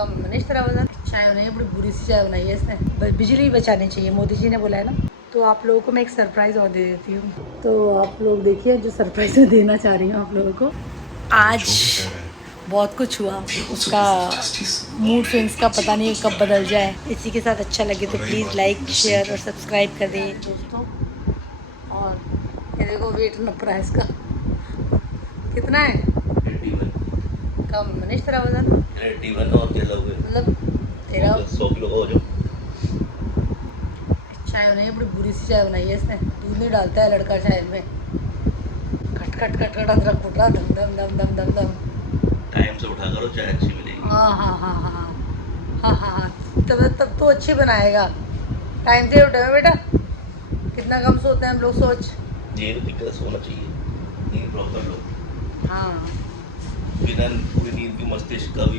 कम मनीष तेरा वजन। चाय बनाई है, बड़ी बुरी सी चाय बनाई है इसने। बिजली बचानी चाहिए, मोदी जी ने बोला है ना। तो आप लोगों को मैं एक सरप्राइज़ और दे देती हूँ। तो आप लोग देखिए जो सरप्राइज़ मैं देना चाह रही हूँ आप लोगों को। आज बहुत कुछ हुआ, उसका मूड स्विंग्स का पता नहीं कब बदल जाए। इसी के साथ अच्छा लगे तो प्लीज़ लाइक शेयर और सब्सक्राइब कर दें दोस्तों। और ये देखो वेट नप रहा है इसका, कितना है? 81। कम मनीष तेरा वजन 81 और क्या लोगे? मतलब तेरा 100 किलो हो जाओ। चाय बनाई है, बड़ी बुरी सी चाय बनाई है इसने। दूध नहीं डालता है लड़का चाय में। खट खट खट खट अदरक फुट रहा, दम दम दम दम दम दम। टाइम से उठा करो, चाय अच्छी मिलेगी। हाँ हाँ हाँ हाँ हाँ हाँ हाँ, तब तो अच्छी बनाएगा। टाइम से उठे हुए बेटा, कितना कम सोते हैं हम लोग, सोच। ये तो दिक्कत सोना चाहिए, नींद प्रॉपर लो। हाँ बिना पूरी नींद के मस्तिष्क का भी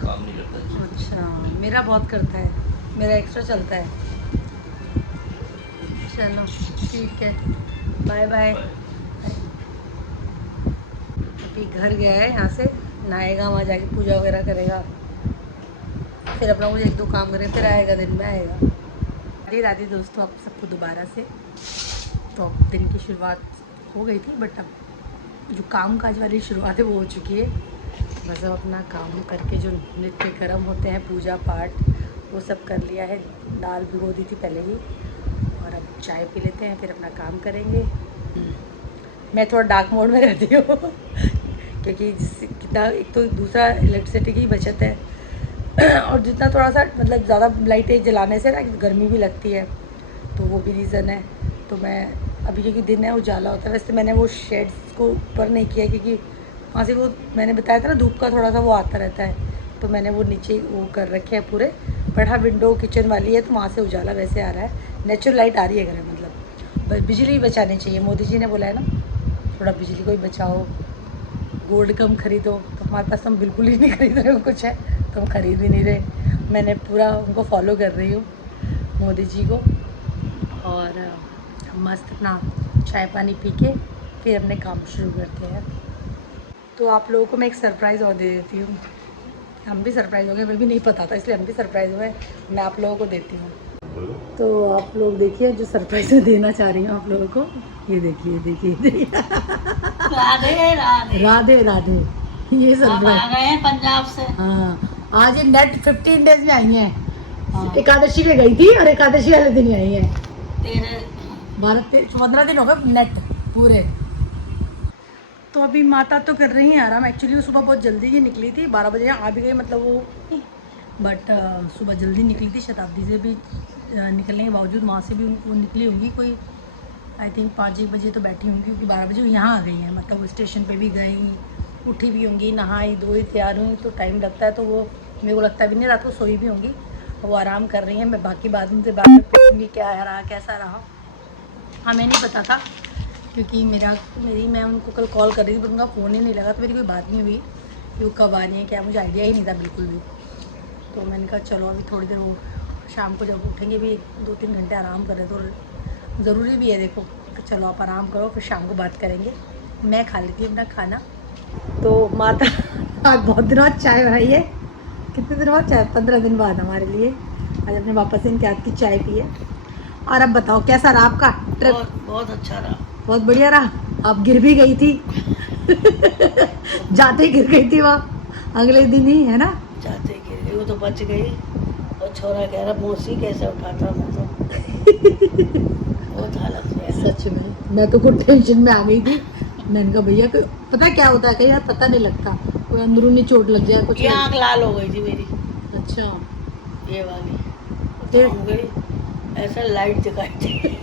काम नहीं करता। अच्छा, मेरा बहुत करता है, मेरा एक्स्ट्रा चलता है। चलो ठीक है, बाय बाय। अभी घर गया है, यहाँ से नहाएगा, वहाँ जाके पूजा वगैरह करेगा, फिर अपना कुछ एक दो काम करें, फिर आएगा, दिन में आएगा। राधे राधे दोस्तों, आप सबको दोबारा से। तो अब दिन की शुरुआत हो गई थी, बट अब जो काम काज वाली शुरुआत है वो हो चुकी है। बस अब अपना काम करके जो नित्य कर्म होते हैं, पूजा पाठ, वो सब कर लिया है। दाल भिगो दी थी पहले ही, और अब चाय पी लेते हैं, फिर अपना काम करेंगे। मैं थोड़ा डार्क मोड में रहती हूँ क्योंकि जिससे कितना, एक तो दूसरा इलेक्ट्रिसिटी की बचत है और जितना थोड़ा सा मतलब ज़्यादा लाइटें जलाने से ना गर्मी भी लगती है, तो वो भी रीज़न है। तो मैं अभी क्योंकि दिन है उजाला होता है, वैसे मैंने वो शेड्स को ऊपर नहीं किया क्योंकि वहाँ से वो मैंने बताया था ना धूप का थोड़ा सा वो आता रहता है, तो मैंने वो नीचे वो कर रखे हैं पूरे। बट हाँ, विंडो किचन वाली है तो वहाँ से उजाला वैसे आ रहा है, नेचुरल लाइट आ रही है घर में। मतलब बिजली बचानी चाहिए, मोदी जी ने बोला है ना, थोड़ा बिजली को ही बचाओ, गोल्ड कम खरीदो। तो हमारे पास तो हम बिल्कुल ही नहीं खरीद रहे हो, कुछ है तो हम खरीद ही नहीं रहे। मैंने पूरा उनको फॉलो कर रही हूँ, मोदी जी को। और मस्त अपना चाय पानी पी के फिर अपने काम शुरू करते हैं। तो आप लोगों को मैं एक सरप्राइज़ और दे देती हूँ। हम भी सरप्राइज़ हो गए, मैं भी नहीं पता था, इसलिए हम भी सरप्राइज़ हुए। मैं आप लोगों को देती हूँ। तो आप लोग देखिए जो सरप्राइज़ मैं देना चाह रही हूँ आप लोगों को। ये देखिए देखिए राधे राधे राधे राधे, ये हम आ सरप्राइज। गए हैं पंजाब से। हाँ, आज ये नेट 15 डेज में आई हैं। हाँ। एकादशी में गई थी और एकादशी वाले दिन ही आई है। तेरे 15 दिन हो गए नेट पूरे। तो अभी माता तो कर रही हैं आराम। एक्चुअली वो सुबह बहुत जल्दी ही निकली थी, 12 बजे आ भी गई, मतलब वो बट सुबह जल्दी निकली थी, शताब्दी से भी निकलने के बावजूद वहाँ से भी वो निकली होंगी कोई, आई थिंक 5-1 बजे तो बैठी होंगी, क्योंकि 12 बजे वो यहाँ आ गई हैं। मतलब वो स्टेशन पे भी गई, उठी भी होंगी, नहाई धोई तैयार हुई, तो टाइम लगता है। तो वो मेरे को लगता भी नहीं, रात को सोई भी होंगी, वो आराम कर रही हैं। मैं बाकी बाद उनसे बात में पूछूँगी क्या रहा कैसा रहा। हमें नहीं पता था क्योंकि मैं उनको कल कॉल कर रही थी, पर उनका फ़ोन ही नहीं लगा, तो मेरी कोई बात नहीं हुई कि वो कब आ रही है क्या, मुझे आइडिया ही नहीं था बिल्कुल भी। तो मैंने कहा चलो अभी थोड़ी देर, वो शाम को जब उठेंगे भी 2-3 घंटे आराम करें तो ज़रूरी भी है। देखो तो चलो आप आराम करो, फिर शाम को बात करेंगे। मैं खा लेती हूँ अपना खाना। तो माता आज बहुत दिनों बाद चाय बनाई है। कितने दिन बाद चाय? 15 दिन बाद हमारे लिए। आज अपने वापस से इनके हाथ की चाय पी है। और अब बताओ कैसा रहा आपका ट्रिप? बहुत बहुत अच्छा रहा, बहुत बढ़िया रहा। आप गिर भी गई थी जाते ही गिर गई थी वहाँ अगले दिन ही, है ना? जाते गिर गई, वो तो बच गई। और छोरा कह रहा मौसी कैसे उठाता, मैं तो बहुत हालत में है। सच में मैं तो खुद टेंशन में आ गई थी। मैंने कहा भैया पता क्या होता है, कहीं यार पता नहीं लगता, कोई अंदरूनी चोट लग जाए कुछ। ये आँख लाल हो गई थी मेरी, अच्छा, ये वाली फिर हो गई, ऐसा लाइट दिखाई दे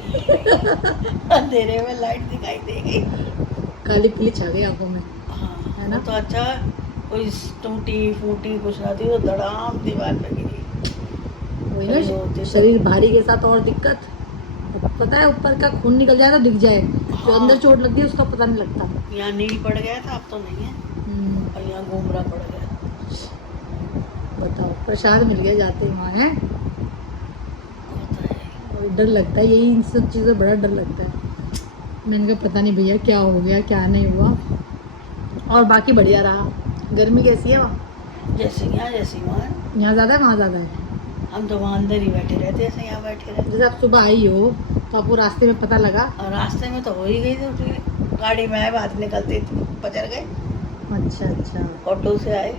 अंधेरे में लाइट दिखाई दे गई। काली पीली छा गई आंखों में, हाँ, है ना? वो तो अच्छा कोई टूटी फूटी कुछ ना थी, वो धड़ाम दीवार पे गिरी। वही ना, शरीर भारी के साथ और दिक्कत। पता है ऊपर का खून निकल जाए तो दिख जाए, जो अंदर चोट लगती है उसका पता नहीं लगता। यहाँ नील पड़ गया था, अब तो नहीं है, और यहाँ घूमरा पड़ गया। बताओ, प्रसाद मिल गया जाते वहाँ है। और डर लगता है, यही इन सब चीज़ों बड़ा डर लगता है। मैंने कहा पता नहीं भैया क्या हो गया क्या नहीं हुआ। और बाकी बढ़िया रहा। गर्मी कैसी है वहाँ? जैसे यहाँ जैसे वहाँ। यहाँ ज़्यादा है वहाँ ज़्यादा है? हम तो वहाँ अंदर ही बैठे रहते, ऐसे यहाँ बैठे रहते। जैसे आप सुबह आई हो तो आपको रास्ते में पता लगा? और रास्ते में तो हो ही गई थी, फिर गाड़ी में आए, बात निकलते पचर गए। अच्छा अच्छा। ऑटो से आए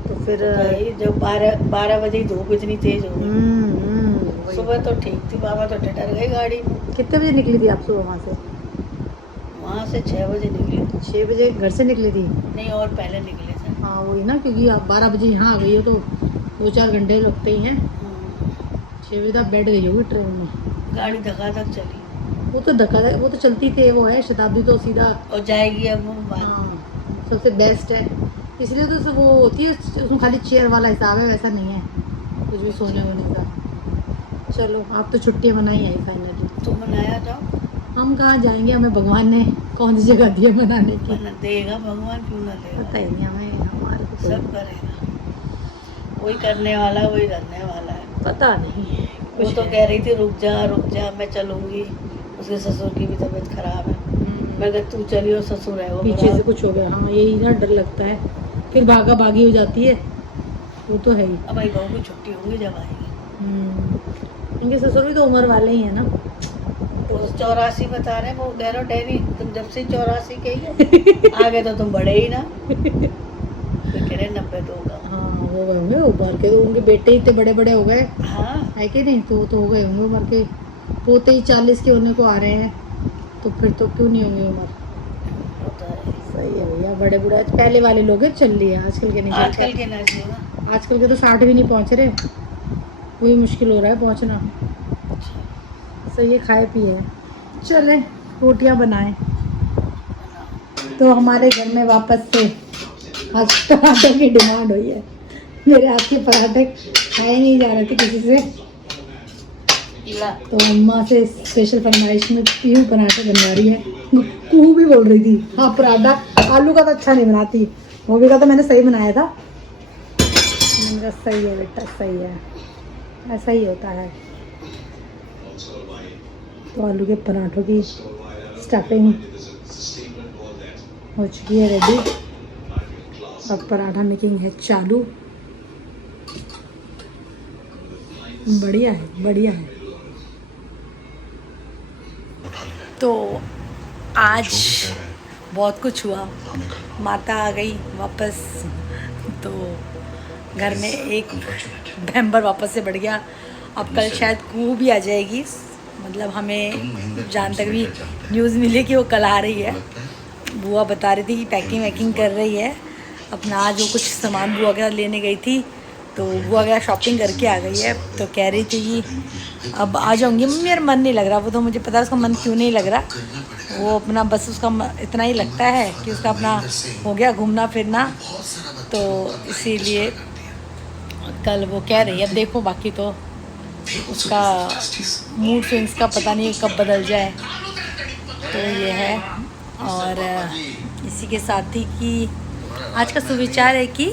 तो फिर तो ये जब 12 बजे धूप इतनी तेज हो गई। वही। सुबह तो ठीक थी, बाबा तो डर गए गाड़ी में। कितने बजे निकली थी आप सुबह वहाँ से? वहाँ से 6 बजे निकले। 6 बजे घर से निकली थी? नहीं, और पहले निकले थे। हाँ वही ना, क्योंकि आप 12 बजे यहाँ आ गई हो तो 2-4 घंटे लगते ही हैं। 6 बजे तक बैठ गई होगी ट्रेन में। गाड़ी धक्का चली। वो तो चलती थी, वो है शताब्दी तो सीधा। और जाएगी अब वो बात। हाँ सबसे बेस्ट है, इसलिए तो सब वो होती है उसमें, खाली चेयर वाला हिसाब है, वैसा नहीं है कुछ भी सोने वोने का। चलो आप तो छुट्टियाँ मनाई आई फाइनली। तुम मनाया जाओ। हम कहाँ जाएंगे, हमें भगवान ने कौन सी जगह दी है मनाने की? बना देगा भगवान, क्यों ना देगा। पता ही नहीं हमें, हमारे को सब करेगा, वही करने वाला, वही करने वाला है। पता नहीं। वो कुछ तो है। कह रही थी रुक जा मैं चलूंगी, उसके ससुर की भी तबीयत खराब है। मैं कहा तू चली और ससुर है वो पीछे खराब। से कुछ हो गया, हाँ यही ना डर लगता है, फिर भागा भागी हो जाती है, वो तो है ही। अब भाई बहू की छुट्टी होगी जब आएगी। इनके ससुर भी तो उम्र वाले ही है ना। तो 84 बता रहे हैं, वो कह रहे हो डैडी तुम जब से 84 के ही है, आगे तो तुम बड़े ही ना। तो कह रहे 90 तो होगा। हाँ वो गए होंगे उम्र के, तो उनके बेटे इतने बड़े बड़े हो गए हाँ है कि नहीं, तो हो गए होंगे उम्र के। पोते ही 40 के होने को आ रहे हैं, तो फिर तो क्यों नहीं होंगे उम्र। होता है। सही है भैया, बड़े बूढ़े पहले वाले लोग हैं, चल रही है, आजकल के नहीं चल आजकल के ना जी पाते। आजकल के तो 60 भी नहीं पहुंच रहे, वही मुश्किल हो रहा है पहुंचना। सही है, खाए पिए चले, रोटियां बनाएं। तो हमारे घर में वापस से आज पराठे की डिमांड हुई है। मेरे हाथ के पराठे खाए नहीं जा रहे थे किसी से, तो अम्मा से स्पेशल फरमाइश में यूँ पराठे बनवा रही है। कू भी बोल रही थी हाँ पराठा, आलू का तो अच्छा नहीं बनाती, गोभी का तो मैंने सही बनाया था। मैंने कहा सही है बेटा सही है, ऐसा ही होता है। तो आलू के पराठों की स्टफिंग हो चुकी है रेडी, अब पराठा मेकिंग है चालू। बढ़िया है बढ़िया है। तो आज बहुत कुछ हुआ, माता आ गई वापस, तो घर में एक मेंबर वापस से बढ़ गया। अब कल शायद कू भी आ जाएगी, मतलब हमें जहाँ तक भी न्यूज़ मिली कि वो कल आ रही है। बुआ बता रही थी कि पैकिंग वैकिंग कर रही है अपना, जो कुछ सामान बुआ वगैरह लेने गई थी तो बुआ वगैरह शॉपिंग करके आ गई है। तो कह रही थी कि अब आ जाऊँगी मम्मी, मेरा मन नहीं लग रहा। वो तो मुझे पता है उसका मन क्यों नहीं लग रहा, वो अपना बस उसका इतना ही लगता है कि उसका अपना हो गया घूमना फिरना, तो इसीलिए कल वो कह रही है। देखो बाकी तो उसका मूड स्विंग्स का पता नहीं कब बदल जाए, तो ये है। और इसी के साथ ही कि आज का सुविचार है कि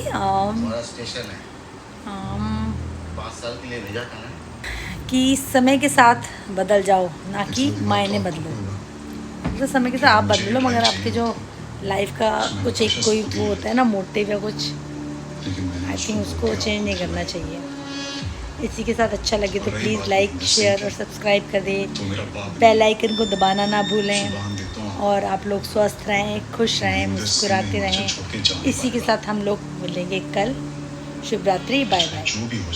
कि समय के साथ बदल जाओ, ना कि मायने बदलो। मतलब समय के साथ आप बदलो, मगर आपके जो लाइफ का कुछ एक कोई वो होता है ना मोटिव या कुछ, आई थिंक उसको चेंज नहीं करना चाहिए। इसी के साथ अच्छा लगे तो प्लीज़ लाइक शेयर और सब्सक्राइब कर दें, बेल आइकन को दबाना ना भूलें, और आप लोग स्वस्थ रहें, खुश रहें, मुस्कुराते रहें। इसी के साथ हम लोग मिलेंगे कल। शुभ रात्रि, बाय बाय।